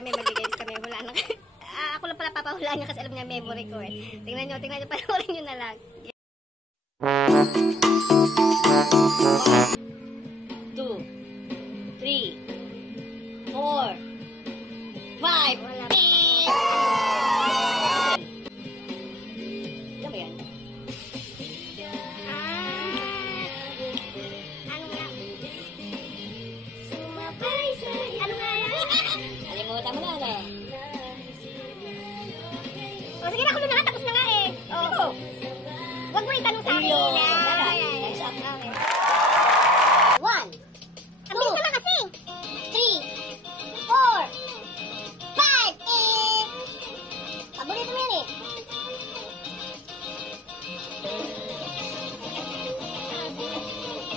kami, mag-games kami. Hula na. Ako lang pala papahulaan niya kasi alam niya memory ko eh. Tingnan nyo, panoorin nyo na lang. 1, 2, 3, 4, 5. Wala pa. Ano ba yan? Ano nga? Sumabay sa'yo. Ano nga yan? Kalimutan mo na, ano? O sige na, kulo na nga, tapos na nga eh. Oo. Huwag mo itanong sa akin. Okay. 1, Ang bilis naman kasi. 3, 4, 5. Paborito mo yan eh.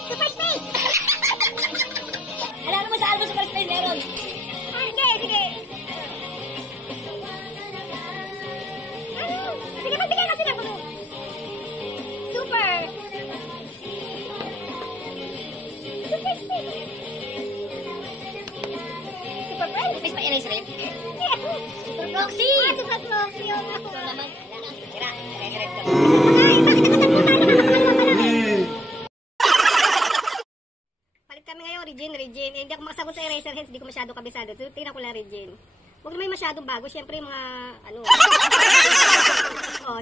Super space. Alam mo sa album Super Space meron. Sige, sige. Ano? Sige, magbigay kasi na kulo. Super. Super space. Super friends. Space pa erase rin. Super proxy. Super proxy yun ako. Ito naman. Wala na. Sira. Erase rin. Ay, bakit nakasagutan? Palit kami ngayon, Regine. Hindi ako makasagot sa eraser, hence hindi ko masyado kabisado. Tingnan ko lang, Regine. Huwag naman masyadong bago. Siyempre, yung mga, ano.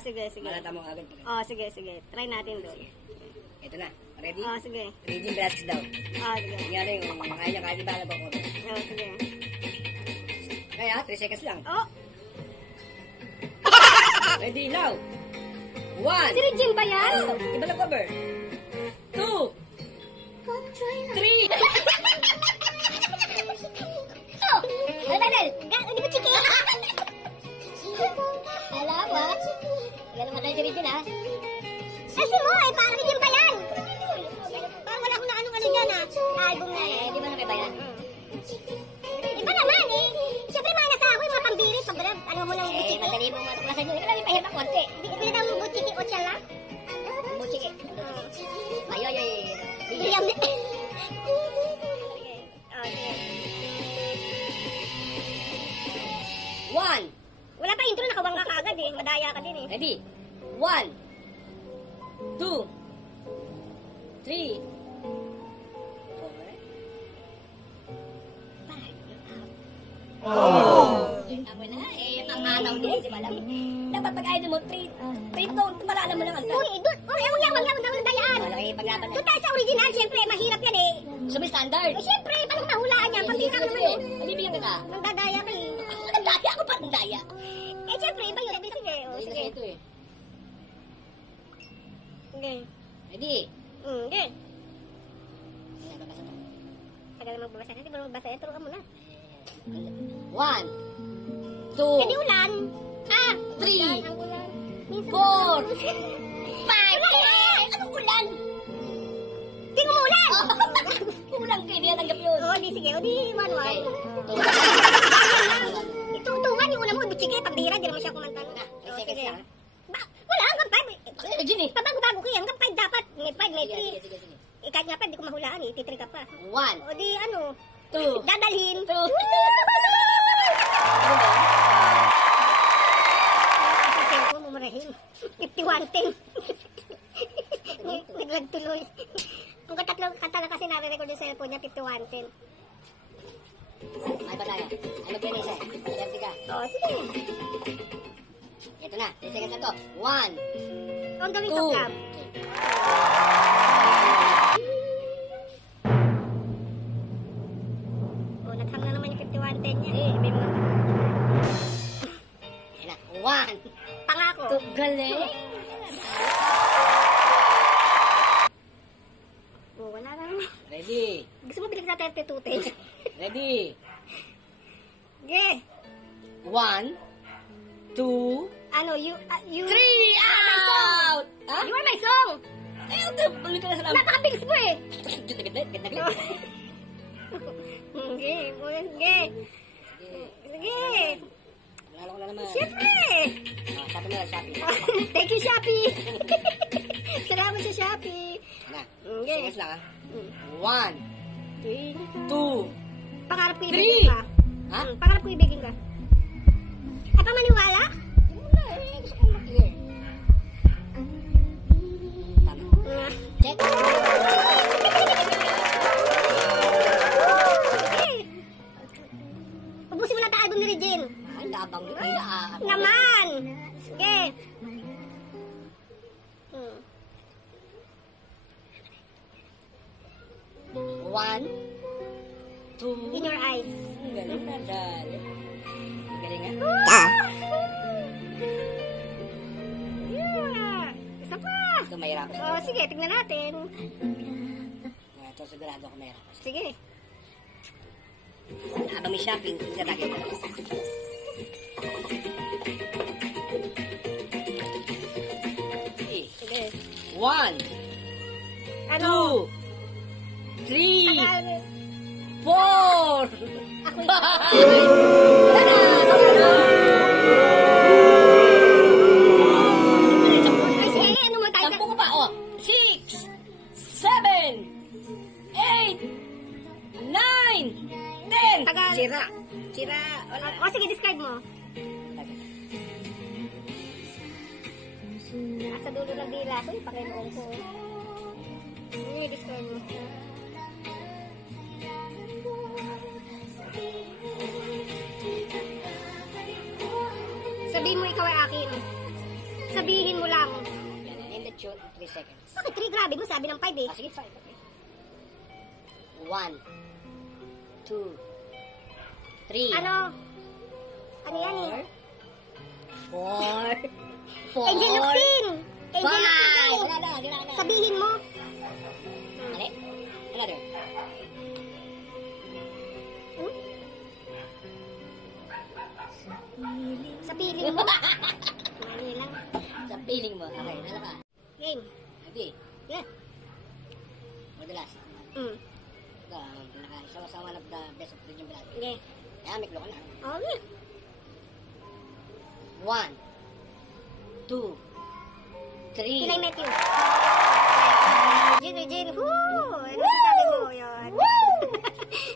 Sige. Malata mo agad. Sige. Try natin doon. Ito na. Ready? Sige. Reading grats daw. Sige. Nangyari yung makaya niya kahit iba ba ko. Sige. Kaya, 3 seconds lang. Ready now. 1. Si Regine ba yan? Iba na cover. 2, 3. Dal. Hindi mo chiki. Alam mo, ganun mo tayo si Regine ha. Kasi mo, parang Regine ba yan? Parang wala akong na anong ano dyan album na eh. Di ba na may bayan? Iba naman eh. Siyempre mga nasa ako yung mga pambirit. Alam mo lang buchiki. Madali mo matuklasan yun. Ikaw lang yung pahirap ng konti. Hindi daw yung buchiki o tiyala. Buchiki. Ay. William. Sige. Sige. 1. Wala pa intro, nakawangga ka agad eh. Madaya ka din eh. Ready? 1, 2, 3, 4, 5. Ako na eh, pang-anaw din. Di ba alam? Dapat pag-idol mo, 3 tone, malala mo lang ang Uy, doon. Huwag yan dayaan. Malaki paglaban na. Doon tayo sa original, siyempre. Mahirap yan eh. Sumi-standard. Siyempre, paano mahulaan yan? Pambira ka naman eh. Pabibigyan kita. Nagdadaya ka eh. Ang daya ako pa, ang daya. Siyempre, iba yun. Sige. Sige. Ito eh. Sige. Ready? Sige. Ayan, babasa to. Tagal na magbabasa. Hindi mo na magbasa. Turo ka muna. 1, 2, Hindi ulan. 3, Ang ulan. 4, 5. Anong ulan? Hindi mo ulan. Ulan kayo, di natanggap yun. Di sige. Di 1-1. Okay. Itutungan yung una mo. Buchike, pambira. Di naman siya kumanta. 3 seconds lang. Wala, hanggang 5. Regine eh. Pabago-bago ko yan. Hanggang 5 dapat. May 5, may 3. Sige. Kahit nga pa, hindi ko mahulaan eh. Titry ka pa. 1, Di ano. 2, Dadalhin. 2. Sa cellphone, mumurahin. 5110. Naglag tuloy. Ang kataga kasi nare-record yung cellphone niya, 5110. Ay ba tayo? Ay mag-finish eh. Swerte ka. Sige. Ito na. 3 seconds na to. 1. Ang gawin sa club. Naghang na naman yung 5110 niya. May mga... Ayan na. 1. Pangako. Galing. Wala na naman. Ready. Gusto mo bilig sa 3210? Ready. Sige. 1, 2, Ano, you... 3. Out! Ha? You are my song! Eh, balik ka na sa namin. Napakabilis mo eh! Ganda. Sige, sige. Sige. Lalo ko na naman. Siyempre! Sabi mo lang, Shopee. Thank you, Shopee! Salamat sa Shopee! Na, Okay. seconds lang ha. 1, 2, Pangarap ko 3. ka. Ha? Pangarap ko ibigin ka. Ay, pamaniwala? Wala eh. Gusto ko mag-clear. Tama. Check. Sige. Ubusin mo na ang album ni Regine. Ay, nabanggit nila ah. Naman! Sige. One, two. In your eyes. Ang galing na dali. Ang galing nga. Yeah. Isa pa. Ito mahirap. Oh, sige, tignan natin. Ito sigurado ako mahirap. Sige. Habang may shopping, tingnan natin. Sige. One, Ano? 2, 3, 4. Ako Wala na! Ay, sige, ano mo tayo? Sampu ko pa, oh. 6, 7, 8, 9, 10. Tagal. Sira. Sira. Wala. O, sige, discard mo. Nasa dulo ng dila ko, Panginoon ko. Sige, discard mo. Sabihin mo ikaw ay akin. Sabihin mo lang. In the tune, 3 seconds. Bakit 3? Grabe mo, sabi ng 5 eh. Ah, sige, 5. Okay. 1, 2, 3. Ano? Ano yan eh? 4. 4. Angel Luxin! Angel Luxin! Wala na, wala na. Sabihin mo. Mali? Another. Hmm? Sa piling mo. Mali lang. Sa feeling mo. Okay, ano ka? Game. Okay. Yeah. For the last. Mm. Ito, isa one of the best of the Jim Brad. Okay. Kaya, miklo ka na. Okay. 1, 2, 3. Kilay Matthew. Regine. Woo! Ano sasabi mo? Yun.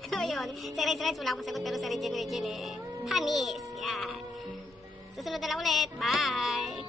So, yun. Si Rice, wala akong sagot. Pero sa Regine eh. Hanis. Yan. Susunod na lang ulit. Bye!